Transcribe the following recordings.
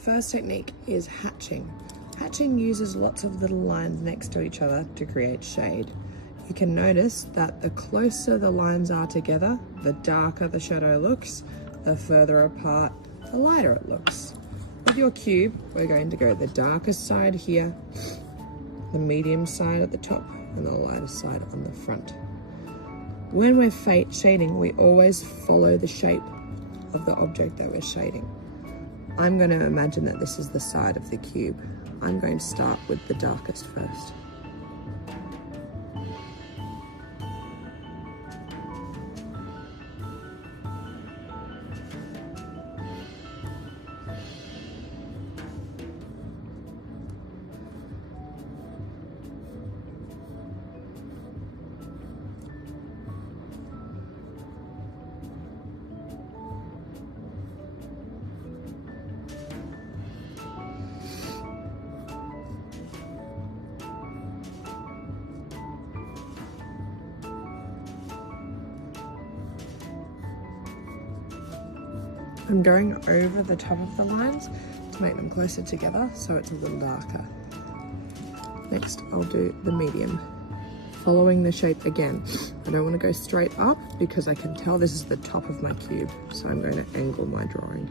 First technique is hatching. Hatching uses lots of little lines next to each other to create shade. You can notice that the closer the lines are together, the darker the shadow looks, the further apart, the lighter it looks. With your cube, we're going to go the darkest side here, the medium side at the top, and the lightest side on the front. When we're shading, we always follow the shape of the object that we're shading. I'm going to imagine that this is the side of the cube. I'm going to start with the darkest first. I'm going over the top of the lines to make them closer together so it's a little darker. Next, I'll do the medium, following the shape again. I don't want to go straight up because I can tell this is the top of my cube, so I'm going to angle my drawing.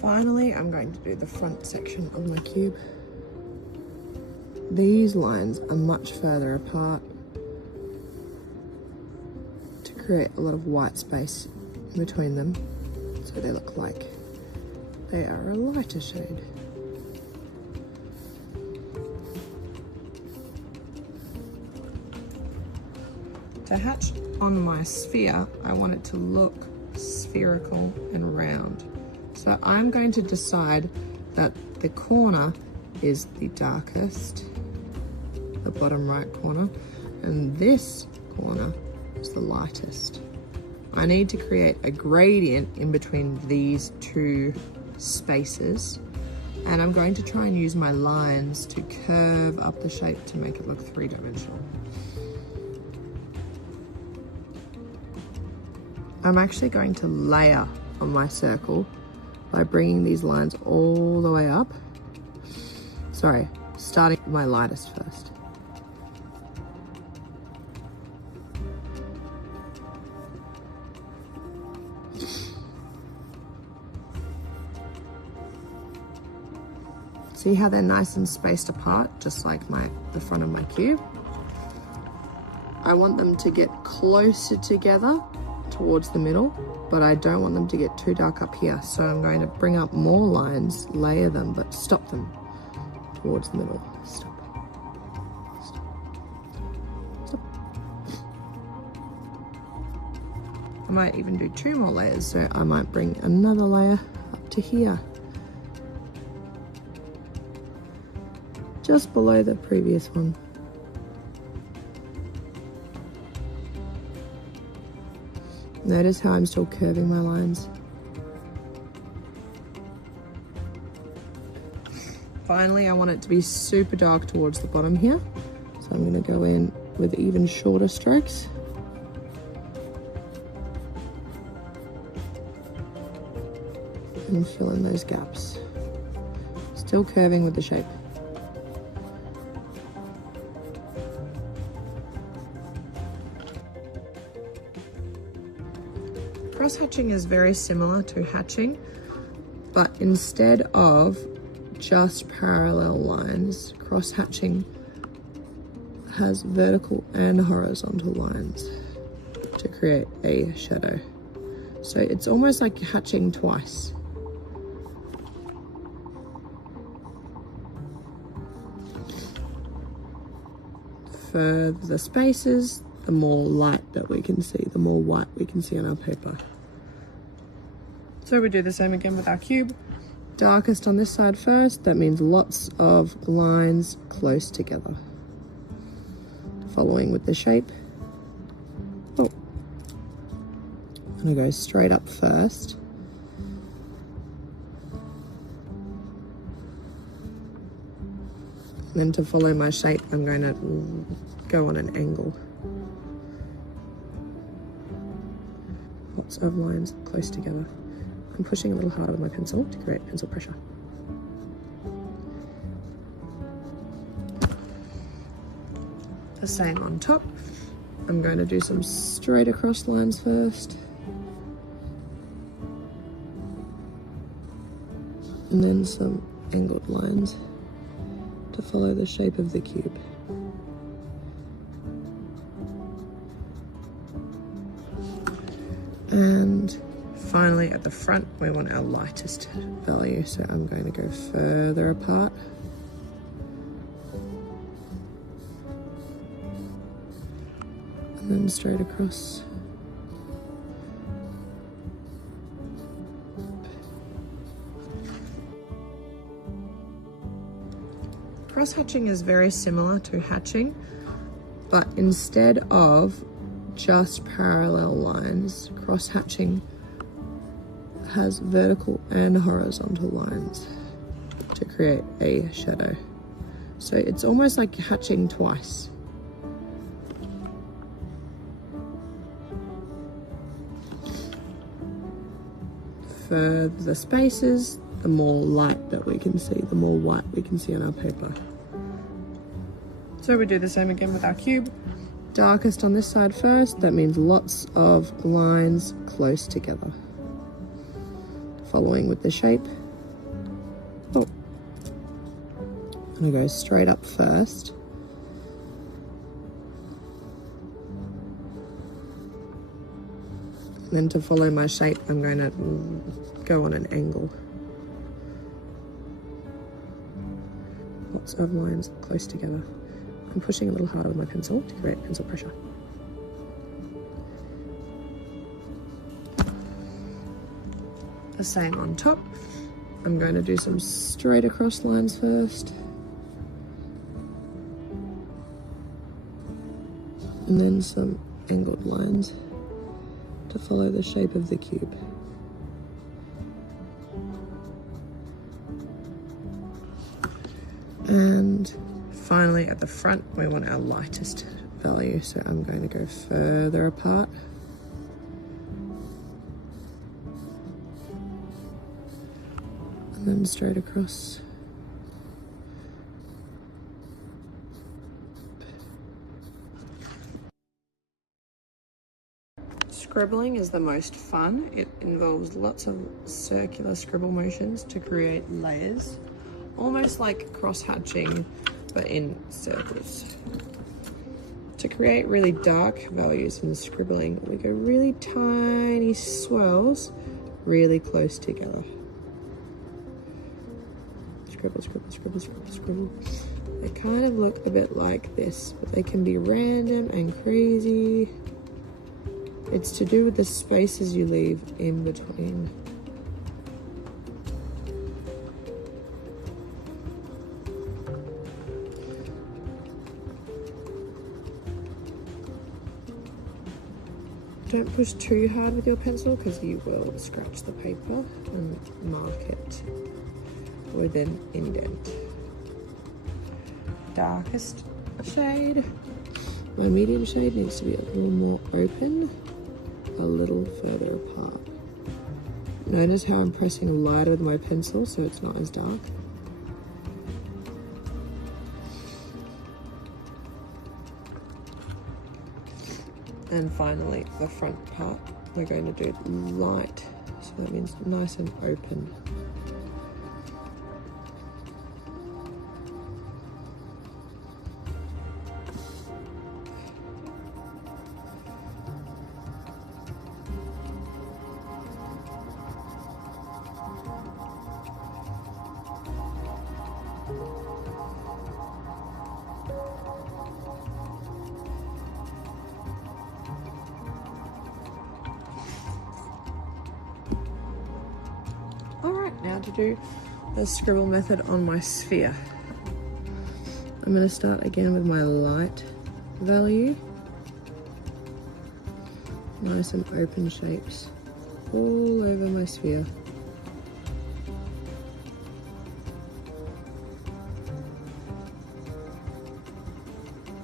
Finally, I'm going to do the front section of my cube. These lines are much further apart to create a lot of white space in between them, so they look like they are a lighter shade. To hatch on my sphere, I want it to look spherical and round. So I'm going to decide that the corner is the darkest, the bottom right corner, and this corner is the lightest. I need to create a gradient in between these two spaces, and I'm going to try and use my lines to curve up the shape to make it look three-dimensional. I'm actually going to layer on my circle by bringing these lines all the way up. Sorry, starting with my lightest first. See how they're nice and spaced apart, just like the front of my cube? I want them to get closer together towards the middle, but I don't want them to get too dark up here. So I'm going to bring up more lines, layer them, but stop them towards the middle. Stop. Stop. Stop. I might even do 2 more layers, so I might bring another layer up to here, just below the previous one. Notice how I'm still curving my lines. Finally, I want it to be super dark towards the bottom here. So I'm going to go in with even shorter strokes. And fill in those gaps. Still curving with the shape. Cross-hatching is very similar to hatching, but instead of just parallel lines, cross-hatching has vertical and horizontal lines to create a shadow. So it's almost like hatching twice. For the spaces, the more light that we can see, the more white we can see on our paper. So we do the same again with our cube. Darkest on this side first, that means lots of lines close together. Following with the shape. Oh, I'm gonna go straight up first. And then to follow my shape, I'm going to go on an angle. Lots of lines close together. I'm pushing a little harder with my pencil to create pencil pressure. The same on top. I'm going to do some straight across lines first. And then some angled lines to follow the shape of the cube. And finally at the front, we want our lightest value. So I'm going to go further apart. And then straight across. Cross hatching is very similar to hatching, but instead of just parallel lines, cross hatching has vertical and horizontal lines to create a shadow. So it's almost like hatching twice. For the spaces, the more light that we can see, the more white we can see on our paper. So we do the same again with our cube. Darkest on this side first, that means lots of lines close together. Following with the shape. Oh, I'm gonna go straight up first. And then to follow my shape, I'm going to go on an angle. Lots of lines close together. I'm pushing a little harder with my pencil to create pencil pressure. The same on top. I'm going to do some straight across lines first. And then some angled lines to follow the shape of the cube. And finally at the front, we want our lightest value. So I'm going to go further apart. And then straight across. Scribbling is the most fun. It involves lots of circular scribble motions to create layers, almost like cross-hatching, but in circles. To create really dark values in scribbling, we go really tiny swirls really close together. Scribble, scribble, scribble, scribble, scribble. They kind of look a bit like this, but they can be random and crazy. It's to do with the spaces you leave in between. Don't push too hard with your pencil because you will scratch the paper and mark it with an indent. Darkest shade. My medium shade needs to be a little more open, a little further apart. Notice how I'm pressing lighter with my pencil so it's not as dark. And finally, the front part, we're going to do light, so that means nice and open. to do the scribble method on my sphere. I'm going to start again with my light value. Nice and open shapes all over my sphere.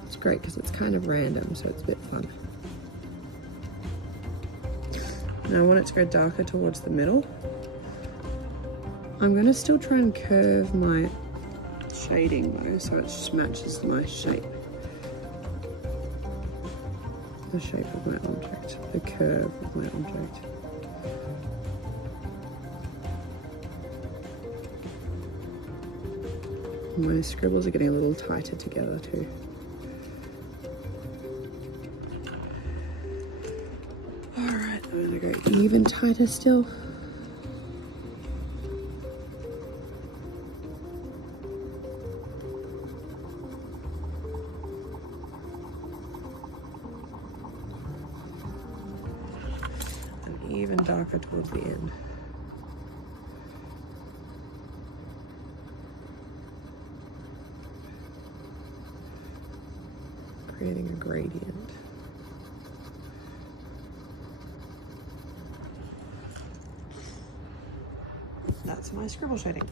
It's great because it's kind of random, so it's a bit fun. Now I want it to go darker towards the middle. I'm going to still try and curve my shading though, so it just matches my shape. The shape of my object, the curve of my object. My scribbles are getting a little tighter together too. Alright, I'm gonna go even tighter still. And even darker towards the end. Creating a gradient. That's my scribble shading.